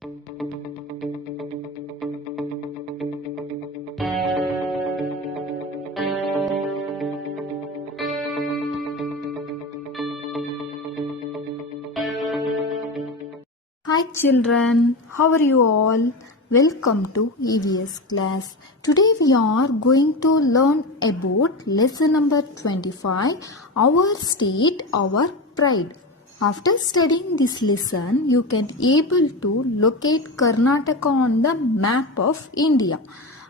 Hi children, how are you all? Welcome to EVS class. Today we are going to learn about lesson number 25, Our State, Our Pride. After studying this lesson, you can able to locate Karnataka on the map of India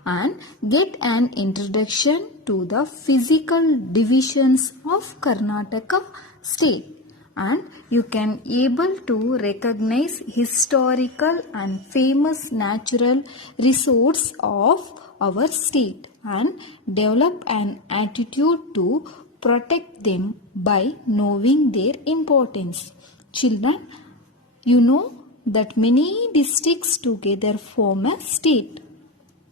and get an introduction to the physical divisions of Karnataka state, and you can able to recognize historical and famous natural resources of our state and develop an attitude to protect them by knowing their importance. Children, you know that many districts together form a state.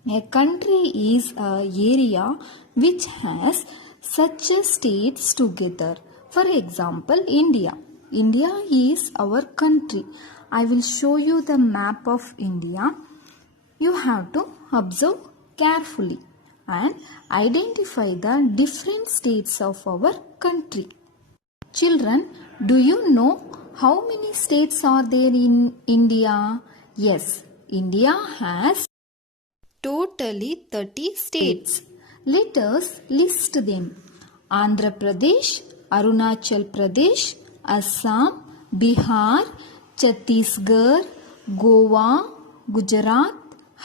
A country is an area which has such a states together. For example, India. India is our country. I will show you the map of India. You have to observe carefully and identify the different states of our country. Children, do you know how many states are there in India? Yes, India has totally 30 states. Let us list them. Andhra Pradesh, Arunachal Pradesh, Assam, Bihar, Chhattisgarh, Goa, Gujarat,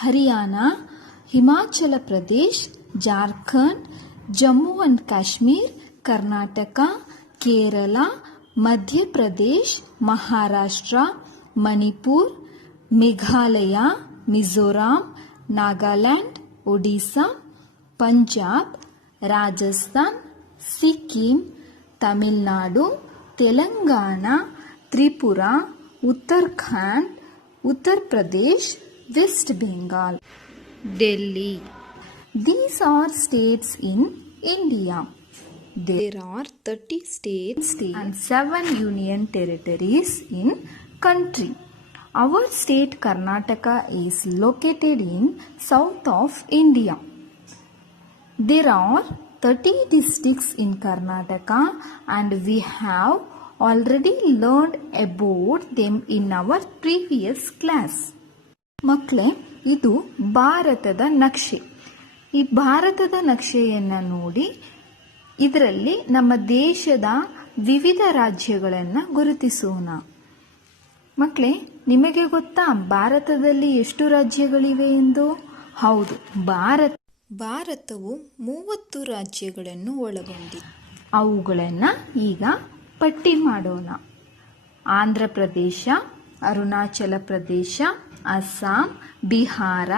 Haryana, Himachal Pradesh, Jharkhand, Jammu and Kashmir, Karnataka, Kerala, Madhya Pradesh, Maharashtra, Manipur, Meghalaya, Mizoram, Nagaland, Odisha, Punjab, Rajasthan, Sikkim, Tamil Nadu, Telangana, Tripura, Uttarakhand, Uttar Pradesh, West Bengal, Delhi. These are states in India. There are 30 states and 7 union territories in country. Our state Karnataka is located in south of India. There are 30 districts in Karnataka and we have already learned about them in our previous class. ಮಕ್ಕಳೇ, ಇದು ಭಾರತದ ನಕ್ಷೆ. ಈ ಭಾರತದ ನಕ್ಷೆಯನ್ನು ನೋಡಿ ಇದರಲ್ಲಿ ನಮ್ಮ ದೇಶದ ವಿವಿಧ ರಾಜ್ಯಗಳನ್ನು ಗುರುತಿಸೋಣ. ಮಕ್ಕಳೇ, ನಿಮಗೆ ಗೊತ್ತಾ ಭಾರತದಲ್ಲಿ ಎಷ್ಟು ರಾಜ್ಯಗಳಿವೆ ಎಂದು? ಹೌದು, ಭಾರತವು 30 ರಾಜ್ಯಗಳನ್ನು ಒಳಗೊಂಡಿದೆ. ಅವುಗಳನ್ನು ಈಗ ಪಟ್ಟಿ ಮಾಡೋಣ. ಆಂಧ್ರ ಪ್ರದೇಶ, ಅರುಣಾಚಲ ಪ್ರದೇಶ, ಅಸ್ಸಾಂ, ಬಿಹಾರ,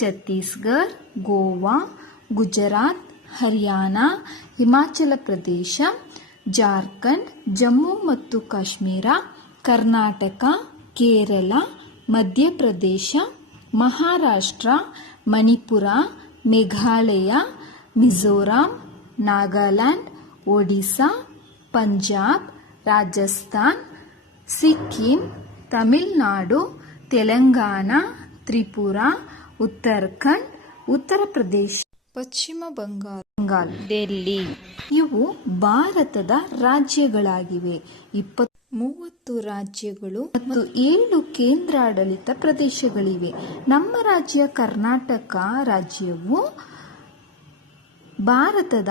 ಛತ್ತೀಸ್ಗಢ, ಗೋವಾ, ಗುಜರಾತ್, ಹರಿಯಾಣ, ಹಿಮಾಚಲ ಪ್ರದೇಶ, ಜಾರ್ಖಂಡ್, ಜಮ್ಮು ಮತ್ತು ಕಾಶ್ಮೀರ, ಕರ್ನಾಟಕ, ಕೇರಳ, ಮಧ್ಯಪ್ರದೇಶ, ಮಹಾರಾಷ್ಟ್ರ, ಮಣಿಪುರ, ಮೇಘಾಲಯ, ಮಿಜೋರಾಂ, ನಾಗಾಲ್ಯಾಂಡ್, ಒಡಿಶಾ, ಪಂಜಾಬ್, ರಾಜಸ್ಥಾನ್, ಸಿಕ್ಕಿಂ, ತಮಿಳುನಾಡು, ತೆಲಂಗಾಣ, ತ್ರಿಪುರ, ಉತ್ತರಾಖಂಡ್, ಉತ್ತರ ಪ್ರದೇಶ, ಪಶ್ಚಿಮ ಬಂಗಾಳ, ಡೆಲ್ಲಿ. ಇವು ಭಾರತದ ರಾಜ್ಯಗಳಾಗಿವೆ. 30 ರಾಜ್ಯಗಳು ಮತ್ತು 7 ಕೇಂದ್ರಾಡಳಿತ ಪ್ರದೇಶಗಳಿವೆ. ನಮ್ಮ ರಾಜ್ಯ ಕರ್ನಾಟಕ ರಾಜ್ಯವು ಭಾರತದ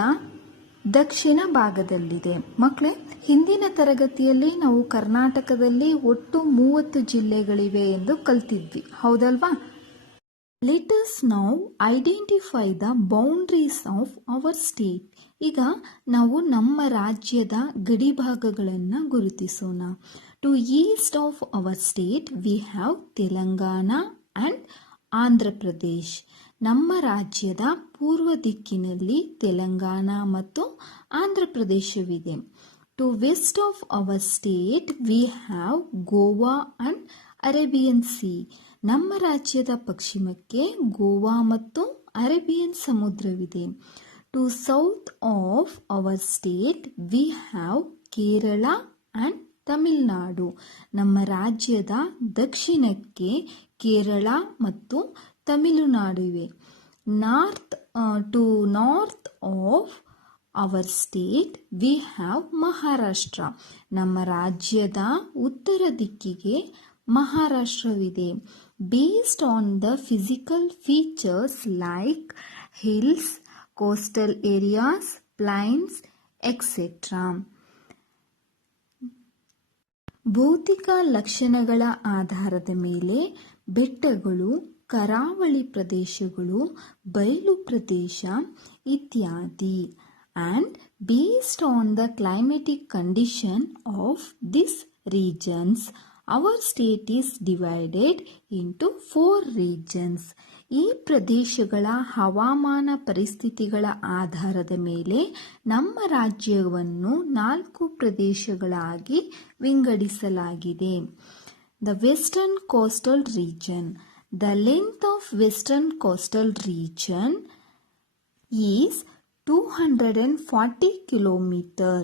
ದಕ್ಷಿಣ ಭಾಗದಲ್ಲಿದೆ. ಮಕ್ಕಳೇ, ಹಿಂದಿನ ತರಗತಿಯಲ್ಲಿ ನಾವು ಕರ್ನಾಟಕದಲ್ಲಿ ಒಟ್ಟು 30 ಜಿಲ್ಲೆಗಳಿವೆ ಎಂದು ಕಲ್ತಿದ್ವಿ, ಹೌದಲ್ವಾ? Let us now identify the boundaries of our state. ಈಗ ನಾವು ನಮ್ಮ ರಾಜ್ಯದ ಗಡಿಭಾಗಗಳನ್ನು ಗುರುತಿಸೋಣ. To east of our state we have Telangana and Andhra Pradesh. ನಮ್ಮ ರಾಜ್ಯದ ಪೂರ್ವ ದಿಕ್ಕಿನಲ್ಲಿ ತೆಲಂಗಾಣ ಮತ್ತು ಆಂಧ್ರ ಪ್ರದೇಶವಿದೆ. To west of our state we have Goa and Arabian Sea. ನಮ್ಮ ರಾಜ್ಯದ ಪಶ್ಚಿಮಕ್ಕೆ ಗೋವಾ ಮತ್ತು ಅರೇಬಿಯನ್ ಸಮುದ್ರವಿದೆ. To south of our state we have Kerala and Tamil Nadu. ನಮ್ಮ ರಾಜ್ಯದ ದಕ್ಷಿಣಕ್ಕೆ ಕೇರಳ ಮತ್ತು ತಮಿಳುನಾಡು ಇವೆ. North of our state we have Maharashtra. ನಮ್ಮ ರಾಜ್ಯದ ಉತ್ತರ ದಿಕ್ಕಿಗೆ ಮಹಾರಾಷ್ಟ್ರವಿದೆ. Based on the physical features like hills, coastal areas, plains, etcetera. ಭೌತಿಕ ಲಕ್ಷಣಗಳ ಆಧಾರದ ಮೇಲೆ ಬೆಟ್ಟಗಳು, ಕರಾವಳಿ ಪ್ರದೇಶಗಳು, ಬಯಲು ಪ್ರದೇಶ ಇತ್ಯಾದಿ. And based on the climatic condition of these regions, our state is divided into 4 regions. ಈ ಪ್ರದೇಶಗಳ ಹವಾಮಾನ ಪರಿಸ್ಥಿತಿಗಳ ಆಧಾರದ ಮೇಲೆ ನಮ್ಮ ರಾಜ್ಯವನ್ನು 4 ಪ್ರದೇಶಗಳಾಗಿ ವಿಂಗಡಿಸಲಾಗಿದೆ. The Western Coastal Region. The length of Western Coastal Region is 240 kilometer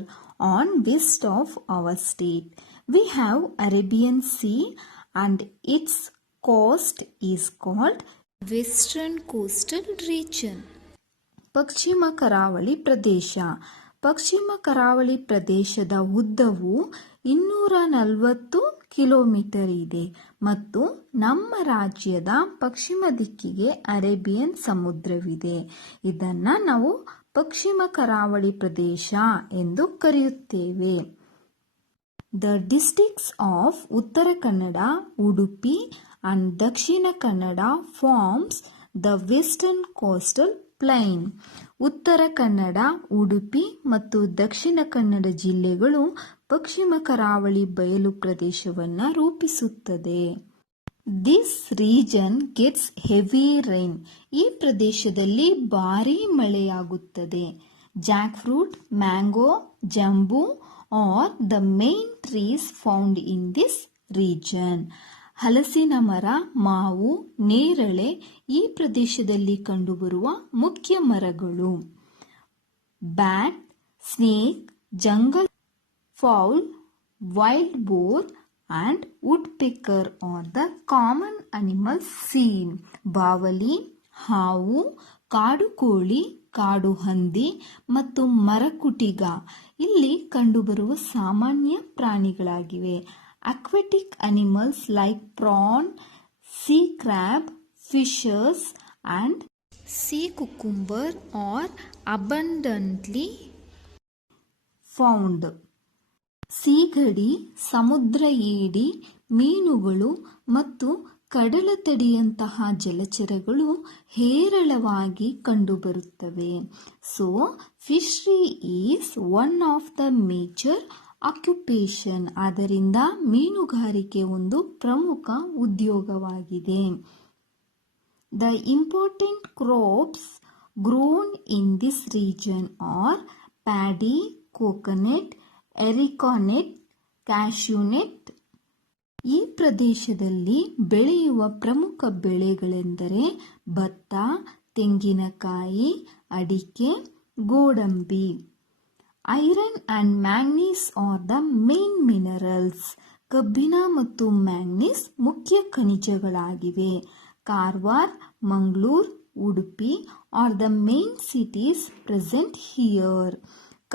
on west of our state. We have Arabian Sea and its coast is called Western Coastal Region. ಪಶ್ಚಿಮ ಕರಾವಳಿ ಪ್ರದೇಶ. ಪಶ್ಚಿಮ ಕರಾವಳಿ ಪ್ರದೇಶದ ಉದ್ದವು 240 ಕಿಲೋಮೀಟರ್ ಇದೆ ಮತ್ತು ನಮ್ಮ ರಾಜ್ಯದ ಪಶ್ಚಿಮ ದಿಕ್ಕಿಗೆ ಅರೇಬಿಯನ್ ಸಮುದ್ರವಿದೆ. ಇದನ್ನು ನಾವು ಪಶ್ಚಿಮ ಕರಾವಳಿ ಪ್ರದೇಶ ಎಂದು ಕರೆಯುತ್ತೇವೆ. ದ ಡಿಸ್ಟ್ರಿಕ್ಟ್ಸ್ ಆಫ್ ಉತ್ತರ Kannada, Udupi and Dakshina Kannada forms the western coastal plain. Uttara Kannada, Udupi ಮತ್ತು ದಕ್ಷಿಣ ಕನ್ನಡ ಜಿಲ್ಲೆಗಳು ಪಶ್ಚಿಮ ಕರಾವಳಿ ಬಯಲು ಪ್ರದೇಶವನ್ನು ರೂಪಿಸುತ್ತದೆ. This region gets heavy rain. ಈ ಪ್ರದೇಶದಲ್ಲಿ ಭಾರೀ ಮಳೆಯಾಗುತ್ತದೆ. Jackfruit, mango, jambu are the main trees found in this region. ಹಲಸಿನ ಮರ, ಮಾವು, ನೇರಳೆ ಈ ಪ್ರದೇಶದಲ್ಲಿ ಕಂಡುಬರುವ ಮುಖ್ಯ ಮರಗಳು. Bat, snake, jungle fowl, wild boar and woodpecker are the common animals seen. ಬಾವಲಿ, ಹಾವು, ಕಾಡು ಕೋಳಿ, ಕಾಡು ಹಂದಿ ಮತ್ತು ಮರಕುಟಿಗ ಇಲ್ಲಿ ಕಂಡುಬರುವ ಸಾಮಾನ್ಯ ಪ್ರಾಣಿಗಳಾಗಿವೆ. Aquatic animals like prawn, sea crab, fishes and sea cucumber are abundantly found. ಸೀಗಡಿ, ಸಮುದ್ರ ಏಡಿ, ಮೀನುಗಳು ಮತ್ತು ಕಡಲತಡಿಯಂತಹ ಜಲಚರಗಳು ಹೇರಳವಾಗಿ ಕಂಡುಬರುತ್ತವೆ. So fishery is one of the major occupation. ಆದ್ದರಿಂದ ಮೀನುಗಾರಿಕೆ ಒಂದು ಪ್ರಮುಖ ಉದ್ಯೋಗವಾಗಿದೆ. The important crops grown in this region are paddy, coconut, areca nut, cashew nut. ಈ ಪ್ರದೇಶದಲ್ಲಿ ಬೆಳೆಯುವ ಪ್ರಮುಖ ಬೆಳೆಗಳೆಂದರೆ ಭತ್ತ, ತೆಂಗಿನಕಾಯಿ, ಅಡಿಕೆ, ಗೋಡಂಬಿ. Iron and manganese are the main minerals. ಕಬ್ಬಿಣ ಮತ್ತು ಮ್ಯಾಂಗನೀಸ್ ಮುಖ್ಯ ಖನಿಜಗಳಾಗಿವೆ. Karwar, Mangaluru, Udupi are the main cities present here.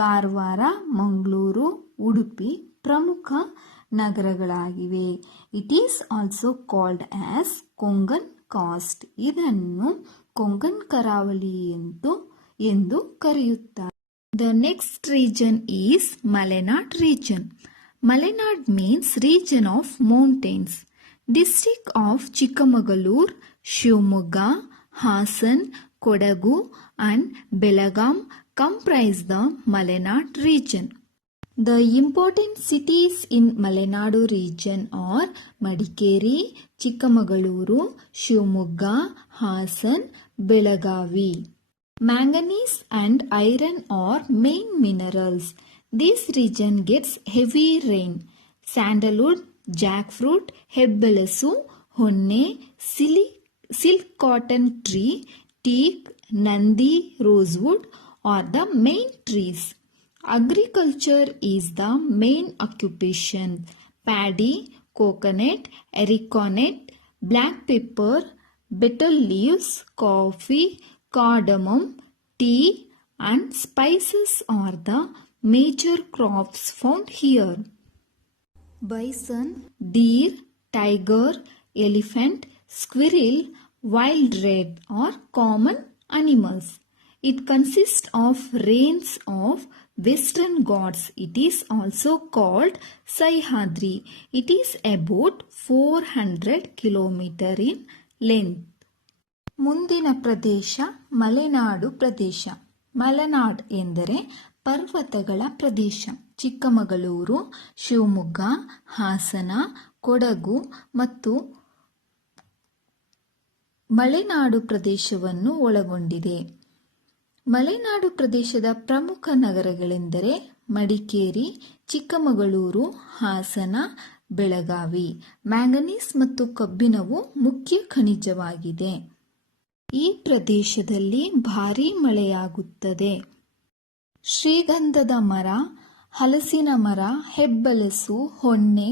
Karwar, Mangaluru, Udupi ಪ್ರಮುಖ ನಗರಗಳಾಗಿವೆ. It is also called as ಕೊಂಗನ್ cost. ಇದನ್ನು ಕೊಂಗನ್ ಕರಾವಳಿ ಎಂದು ಕರೆಯುತ್ತಾರೆ. The next region is Malenad region. Malenad means region of mountains. District of Chikkamagaluru, Shivamogga, Hassan, Kodagu and Belagaum comprise the Malenad region. The important cities in Malenadu region are Madikeri, Chikamagaluru, Shivamogga, Hassan, Belagavi. Manganese and iron are main minerals. This region gets heavy rain. Sandalwood, jackfruit, hebbalasu, honne, silk cotton tree, teak, nandi, rosewood are the main trees. Agriculture is the main occupation. Paddy, coconut, arecanut, black pepper, betel leaves, coffee, cardamom, tea, and spices are the major crops found here. Bison, deer, tiger, elephant, squirrel, wild rat are common animals. It consists of range of Western Ghats. It is also called Sahyadri. It is about 400 km in length. ಮುಂದಿನ ಪ್ರದೇಶ ಮಲೆನಾಡು ಪ್ರದೇಶ. ಮಲೆನಾಡ್ ಎಂದರೆ ಪರ್ವತಗಳ ಪ್ರದೇಶ. ಚಿಕ್ಕಮಗಳೂರು, ಶಿವಮೊಗ್ಗ, ಹಾಸನ, ಕೊಡಗು ಮತ್ತು ಮಲೆನಾಡು ಪ್ರದೇಶವನ್ನು ಒಳಗೊಂಡಿದೆ. ಮಲೆನಾಡು ಪ್ರದೇಶದ ಪ್ರಮುಖ ನಗರಗಳೆಂದರೆ Madikeri, Chikkamagaluru, Hassan, Belagavi. Manganese ಮತ್ತು ಕಬ್ಬಿಣವು ಮುಖ್ಯ ಖನಿಜವಾಗಿದೆ. ಈ ಪ್ರದೇಶದಲ್ಲಿ ಭಾರೀ ಮಳೆಯಾಗುತ್ತದೆ. ಶ್ರೀಗಂಧದ ಮರ, ಹಲಸಿನ ಮರ, ಹೆಬ್ಬಲಸು, ಹೊನ್ನೆ,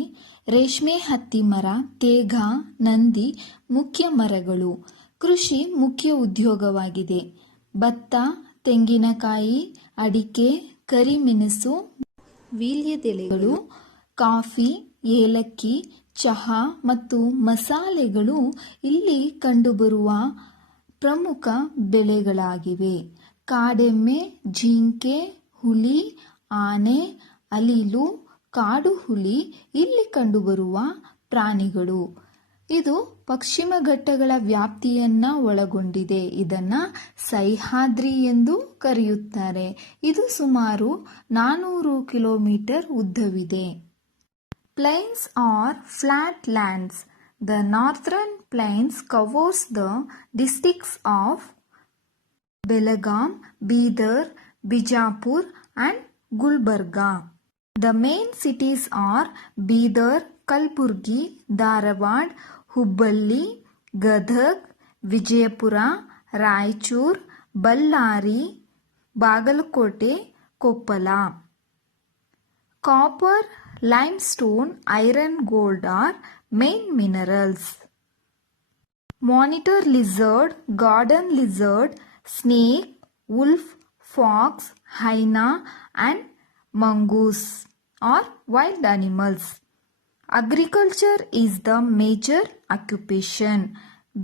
ರೇಷ್ಮೆ ಹತ್ತಿ ಮರ, ತೇಗ, ನಂದಿ ಮುಖ್ಯ ಮರಗಳು. ಕೃಷಿ ಮುಖ್ಯ ಉದ್ಯೋಗವಾಗಿದೆ. ಭತ್ತ, ತೆಂಗಿನಕಾಯಿ, ಅಡಿಕೆ, ಕರಿಮೆಣಸು, ವೀಳ್ಯದೆಲೆಗಳು, ಕಾಫಿ, ಏಲಕ್ಕಿ, ಚಹಾ ಮತ್ತು ಮಸಾಲೆಗಳು ಇಲ್ಲಿ ಕಂಡುಬರುವ ಪ್ರಮುಖ ಬೆಳೆಗಳಾಗಿವೆ. ಕಾಡೆಮ್ಮೆ, ಜಿಂಕೆ, ಹುಲಿ, ಆನೆ, ಅಳಿಲು, ಕಾಡು ಹುಲಿ ಇಲ್ಲಿ ಕಂಡುಬರುವ ಪ್ರಾಣಿಗಳು. ಇದು ಪಶ್ಚಿಮ ಘಟ್ಟಗಳ ವ್ಯಾಪ್ತಿಯನ್ನ ಒಳಗೊಂಡಿದೆ. ಇದನ್ನ ಸಹ್ಯಾದ್ರಿ ಎಂದು ಕರೆಯುತ್ತಾರೆ. ಇದು ಸುಮಾರು 400 kilometre ಉದ್ದವಿದೆ. Plains are flat lands. The northern plains covers the districts of Belgaum, Bidar, Bijapur and Gulbarga. The main cities are Bidar, Kalburgi, Dharwad, Hubballi, Gadag, Vijayapura, Raichur, Ballari, Bagalkote, Koppala. Copper, limestone, iron, gold are main minerals. Monitor lizard, garden lizard, snake, wolf, fox, hyena and mongoose are wild animals. Agriculture is the major occupation.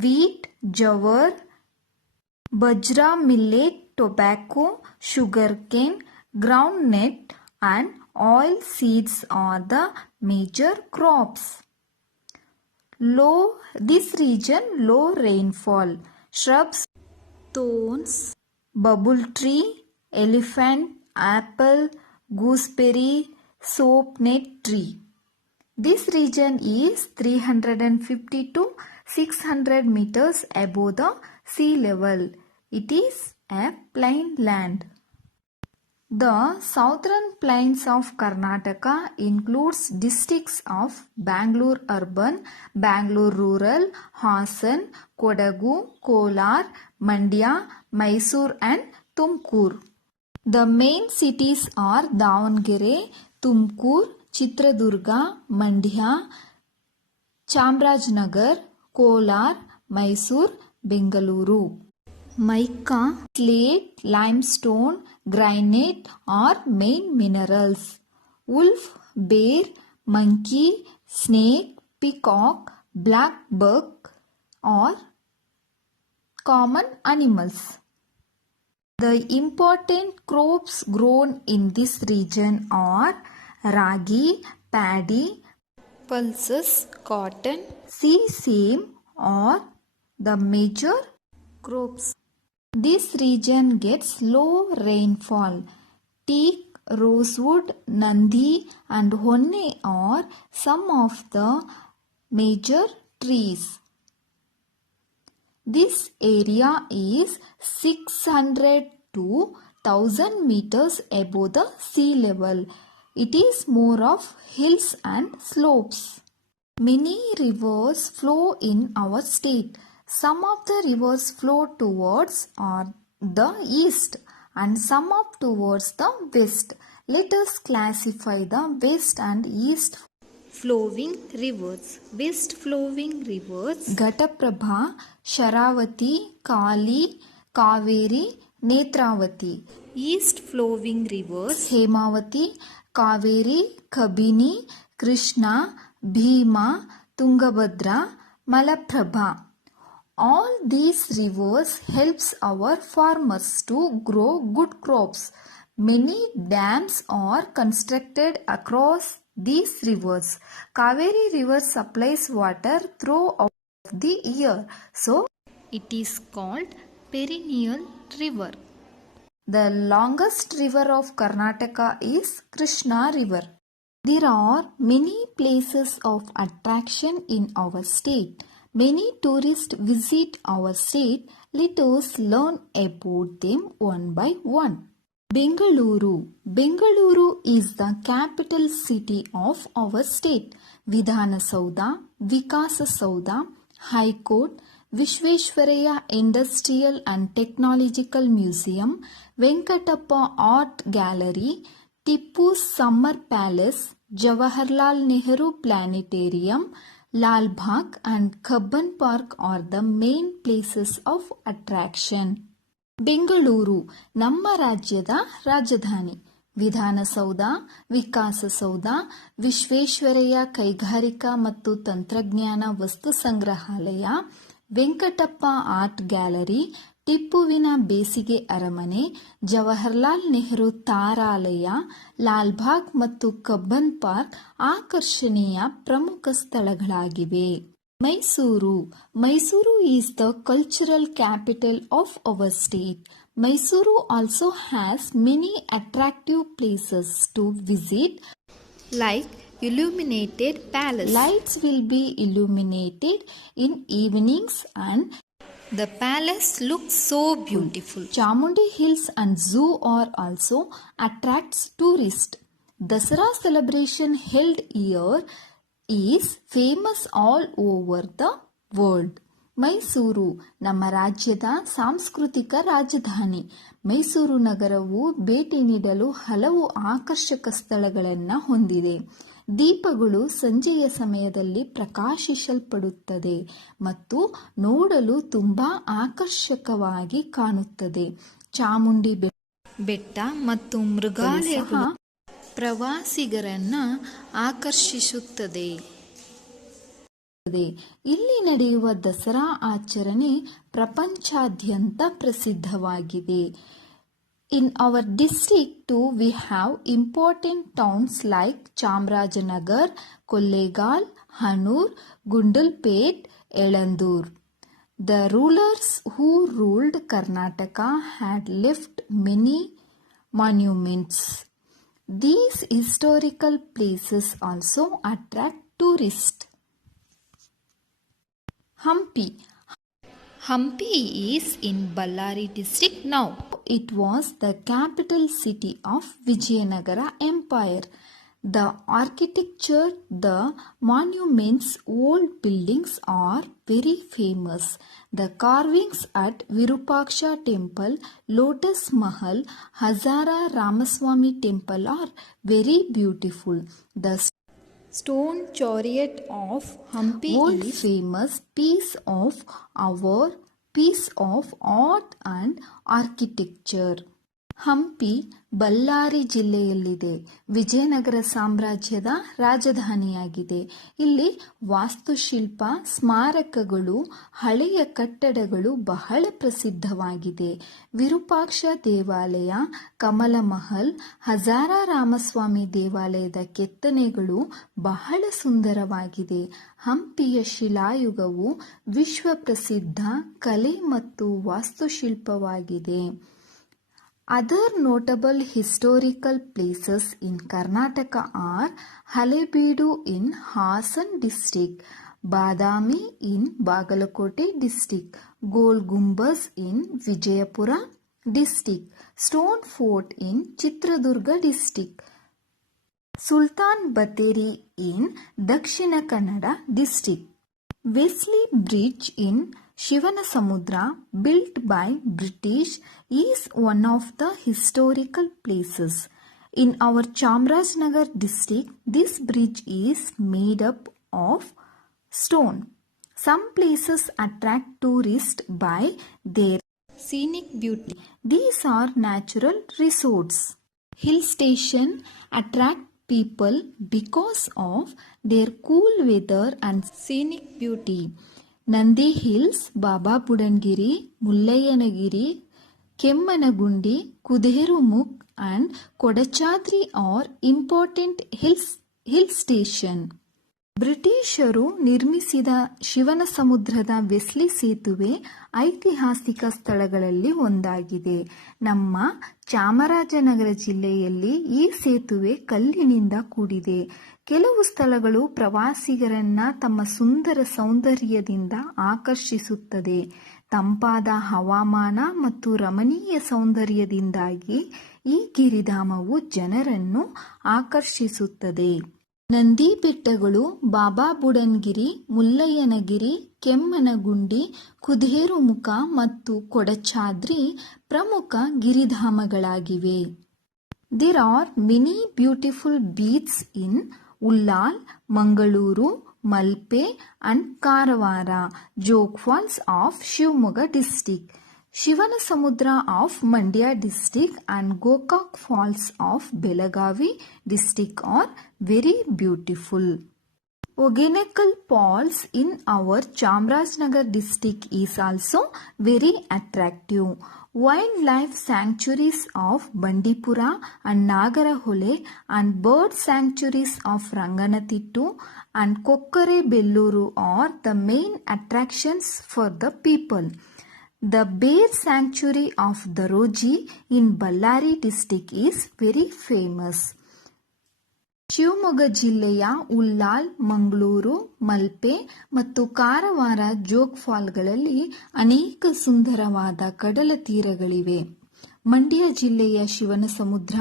Wheat, jowar, bajra, millet, tobacco, sugarcane, groundnut and oil seeds are the major crops. This region low rainfall. Shrubs, thorns, bubble tree, elephant, apple, gooseberry, soapnut tree. This region is 350 to 600 meters above the sea level. It is a plain land. The southern plains of Karnataka includes districts of Bangalore urban, Bangalore rural, Hassan, Kodagu, Kolar, Mandya, Mysore and Tumkur. The main cities are Davangere, Tumkur, Chitradurga, Mandya, Chamrajnagar, Kolar, Mysore, Bengaluru. Mica, slate, limestone, granite are main minerals. Wolf, bear, monkey, snake, peacock, black buck are common animals. The important crops grown in this region are ragi, paddy, pulses, cotton, sesame are the major crops. This region gets low rainfall. Teak, rosewood, nandi and honne are some of the major trees. This area is 600 to 1000 meters above the sea level. It is more of hills and slopes. Many rivers flow in our state. Some of the rivers flow towards the east and some up towards the west. Let us classify the west and east flowing rivers. West flowing rivers. Ghataprabha, Sharavathi, Kali, Kaveri, Netravati. East flowing rivers. Hemavathi, Kaveri, Kabini, Krishna, Bima, Tungabhadra, Malaprabha. All these rivers helps our farmers to grow good crops. Many dams are constructed across these rivers. Kaveri river supplies water throughout the year. So, It is called perennial river. the longest river of Karnataka is Krishna river. There are many places of attraction in our state. Many tourists visit our state. Let us learn about them one by one. Bengaluru. Bengaluru is the capital city of our state. Vidhanasauda, Vikasasauda, High Court, Vishveshwaraya Industrial and Technological Museum, Venkatappa Art Gallery, Tippu's Summer Palace, Jawaharlal Nehru Planetarium, Lal Bagh and Kabban Park are the main places of attraction. Bengaluru ನಮ್ಮ ರಾಜ್ಯದ ರಾಜಧಾನಿ. ವಿಧಾನಸೌಧ, ವಿಕಾಸಸೌಧ, ವಿಶ್ವೇಶ್ವರಯ್ಯ ಕೈಗಾರಿಕಾ ಮತ್ತು ತಂತ್ರಜ್ಞಾನ ವಸ್ತು ಸಂಗ್ರಹಾಲಯ, Venkatappa art gallery, ಟಿಪ್ಪುವಿನ ಬೇಸಿಗೆ ಅರಮನೆ, ಜವಾಹರ್ಲಾಲ್ ನೆಹರು ತಾರಾಲಯ, ಲಾಲ್ಬಾಗ್ ಮತ್ತು ಕಬ್ಬನ್ ಪಾರ್ಕ್ ಆಕರ್ಷಣೀಯ ಪ್ರಮುಖ ಸ್ಥಳಗಳಾಗಿವೆ. Mysuru. Mysuru is the cultural capital of our state. Mysuru also has many attractive places to visit, Like illuminated palace. lights will be illuminated in evenings and The palace looks so beautiful. Chamundi Hills and Zoo are also attracts tourists. Dasara celebration held here is famous all over the world. Mysuru ನಮ್ಮ ರಾಜ್ಯದ ಸಾಂಸ್ಕೃತಿಕ ರಾಜಧಾನಿ. ಮೈಸೂರು ನಗರವು ಭೇಟಿ ನೀಡಲು ಹಲವು ಆಕರ್ಷಕ ಸ್ಥಳಗಳನ್ನು ಹೊಂದಿದೆ. ದೀಪಗಳು ಸಂಜೆಯ ಸಮಯದಲ್ಲಿ ಪ್ರಕಾಶಿಸಲ್ಪಡುತ್ತದೆ ಮತ್ತು ನೋಡಲು ತುಂಬಾ ಆಕರ್ಷಕವಾಗಿ ಕಾಣುತ್ತದೆ. ಚಾಮುಂಡಿ ಬೆಟ್ಟ ಮತ್ತು ಮೃಗಾಲಯಗಳು ಪ್ರವಾಸಿಗರನ್ನ ಆಕರ್ಷಿಸುತ್ತದೆ. ಇಲ್ಲಿ ನಡೆಯುವ ದಸರಾ ಆಚರಣೆ ಪ್ರಪಂಚಾದ್ಯಂತ ಪ್ರಸಿದ್ಧವಾಗಿದೆ. In our district too we have important towns like Chamarajanagar, Kollegal, Hanur, Gundalpet, Elandur. The rulers who ruled Karnataka had left many monuments. These historical places also attract tourists. Hampi. Hampi is in Ballari district now. It was the capital city of Vijayanagara Empire. The architecture, the monuments, old buildings are very famous. The carvings at Virupaksha Temple, Lotus Mahal, Hazara Ramaswamy Temple are very beautiful. The Stone chariot of Hampi world is famous piece of art and architecture. Hampi Ballari ಜಿಲ್ಲೆಯಲ್ಲಿದೆ. Vijayanagara ಸಾಮ್ರಾಜ್ಯದ ರಾಜಧಾನಿಯಾಗಿದೆ. ಇಲ್ಲಿ ವಾಸ್ತುಶಿಲ್ಪ, ಸ್ಮಾರಕಗಳು, ಹಳೆಯ ಕಟ್ಟಡಗಳು ಬಹಳ ಪ್ರಸಿದ್ಧವಾಗಿದೆ. ವಿರೂಪಾಕ್ಷ ದೇವಾಲಯ, ಕಮಲ ಮಹಲ್, ಹಜಾರ ರಾಮಸ್ವಾಮಿ ದೇವಾಲಯದ ಕೆತ್ತನೆಗಳು ಬಹಳ ಸುಂದರವಾಗಿದೆ. ಹಂಪಿಯ ಶಿಲಾಯುಗವು ವಿಶ್ವ ಪ್ರಸಿದ್ಧ ಕಲೆ ಮತ್ತು ವಾಸ್ತುಶಿಲ್ಪವಾಗಿದೆ. Other notable historical places in Karnataka are Halebeedu in Hassan district, Badami in Bagalkote district, Gol Gumbaz in Vijayapura district, Stone Fort in Chitradurga district, Sultan Bateri in Dakshina Kannada district, Wesley Bridge in Shivanasamudra, built by British, is one of the historical places. In our Chamarajanagar district, this bridge is made up of stone. Some places attract tourists by their scenic beauty. These are natural resorts. Hill station attract people because of their cool weather and Scenic beauty. Nandi Hills, Baba Budangiri, Mullayanagiri, Kemmanagundi, Kudherumukh and Kodachadri are important hill station. ಬ್ರಿಟಿಷರು ನಿರ್ಮಿಸಿದ ಶಿವನ ಸಮುದ್ರದ Wesley ಸೇತುವೆ ಐತಿಹಾಸಿಕ ಸ್ಥಳಗಳಲ್ಲಿ ಒಂದಾಗಿದೆ. ನಮ್ಮ ಚಾಮರಾಜನಗರ ಜಿಲ್ಲೆಯಲ್ಲಿ ಈ ಸೇತುವೆ ಕಲ್ಲಿನಿಂದ ಕೂಡಿದೆ. ಕೆಲವು ಸ್ಥಳಗಳು ಪ್ರವಾಸಿಗರನ್ನ ತಮ್ಮ ಸುಂದರ ಸೌಂದರ್ಯದಿಂದ ಆಕರ್ಷಿಸುತ್ತದೆ. ತಂಪಾದ ಹವಾಮಾನ ಮತ್ತು ರಮಣೀಯ ಸೌಂದರ್ಯದಿಂದಾಗಿ ಈ ಗಿರಿಧಾಮವು ಜನರನ್ನು ಆಕರ್ಷಿಸುತ್ತದೆ. ನಂದಿ ಬೆಟ್ಟಗಳು ಬಾಬಾ ಬುಡನ್ಗಿರಿ, ಮುಲ್ಲಯ್ಯನಗಿರಿ, ಕೆಮ್ಮನಗುಂಡಿ, ಕುದೇರುಮುಖ ಮತ್ತು ಕೊಡಚಾದ್ರಿ ಪ್ರಮುಖ ಗಿರಿಧಾಮಗಳಾಗಿವೆ. There are many beautiful beaches in Ullal, Mangaluru, Malpe and Karavara, Jog Falls of Shivamogga district, Shivana Samudra of Mandya district and Gokak Falls of Belagavi district are very beautiful. Ogenekal Falls in our Chamarajanagar district is also very attractive. Wildlife sanctuaries of Bandipura and Nagarahole and bird sanctuaries of Ranganatittu and Kokkarebelluru are the main attractions for the people. The bear sanctuary of Daroji in Ballari district is very famous. Shivamogga ಜಿಲ್ಲೆಯ ಉಲ್ಲಾಲ್, ಮಂಗಳೂರು, ಮಲ್ಪೆ ಮತ್ತು ಕಾರವಾರ ಜೋಗ್ ಫಾಲ್ಗಳಲ್ಲಿ ಅನೇಕ ಸುಂದರವಾದ ಕಡಲ ತೀರಗಳಿವೆ. ಮಂಡ್ಯ ಜಿಲ್ಲೆಯ ಶಿವನ ಸಮುದ್ರ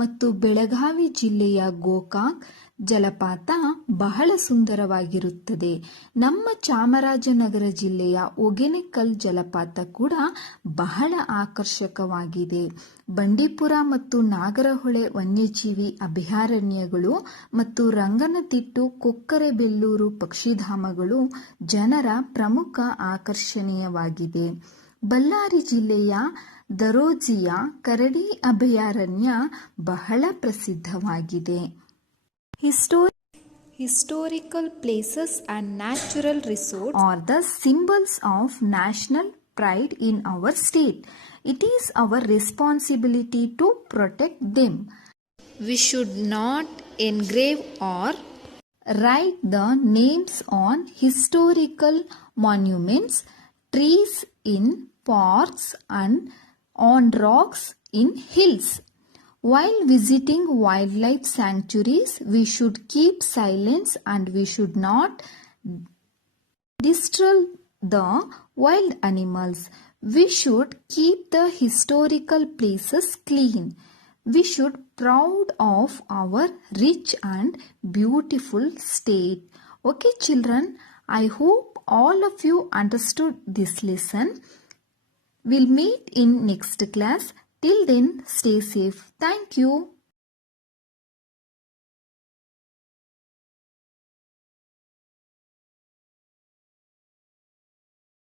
ಮತ್ತು ಬೆಳಗಾವಿ ಜಿಲ್ಲೆಯ ಗೋಕಾಕ್ ಜಲಪಾತ ಬಹಳ ಸುಂದರವಾಗಿರುತ್ತದೆ. ನಮ್ಮ ಚಾಮರಾಜನಗರ ಜಿಲ್ಲೆಯ ಒಗೆನೆಕಲ್ ಜಲಪಾತ ಕೂಡ ಬಹಳ ಆಕರ್ಷಕವಾಗಿದೆ. ಬಂಡೀಪುರ ಮತ್ತು ನಾಗರಹೊಳೆ ವನ್ಯಜೀವಿ ಅಭಯಾರಣ್ಯಗಳು ಮತ್ತು ರಂಗನತಿಟ್ಟು, ಕೊಕ್ಕರೆಬೆಲ್ಲೂರು ಪಕ್ಷಿಧಾಮಗಳು ಜನರ ಪ್ರಮುಖ ಆಕರ್ಷಣೀಯವಾಗಿದೆ. ಬಳ್ಳಾರಿ ಜಿಲ್ಲೆಯ ದರೋಜಿಯ ಕರಡಿ ಅಭಯಾರಣ್ಯ ಬಹಳ ಪ್ರಸಿದ್ಧವಾಗಿದೆ. Historical places and natural resorts are the symbols of national pride in our state. It is our responsibility to protect them. We should not engrave or write the names on historical monuments, trees in parks and on rocks in hills. While visiting wildlife sanctuaries, we should keep silence and we should not disturb the wild animals. We should keep the historical places clean. We should proud of our rich and beautiful state. Okay children, I hope all of you understood this lesson. We'll meet in next class. Till then, stay safe. Thank you.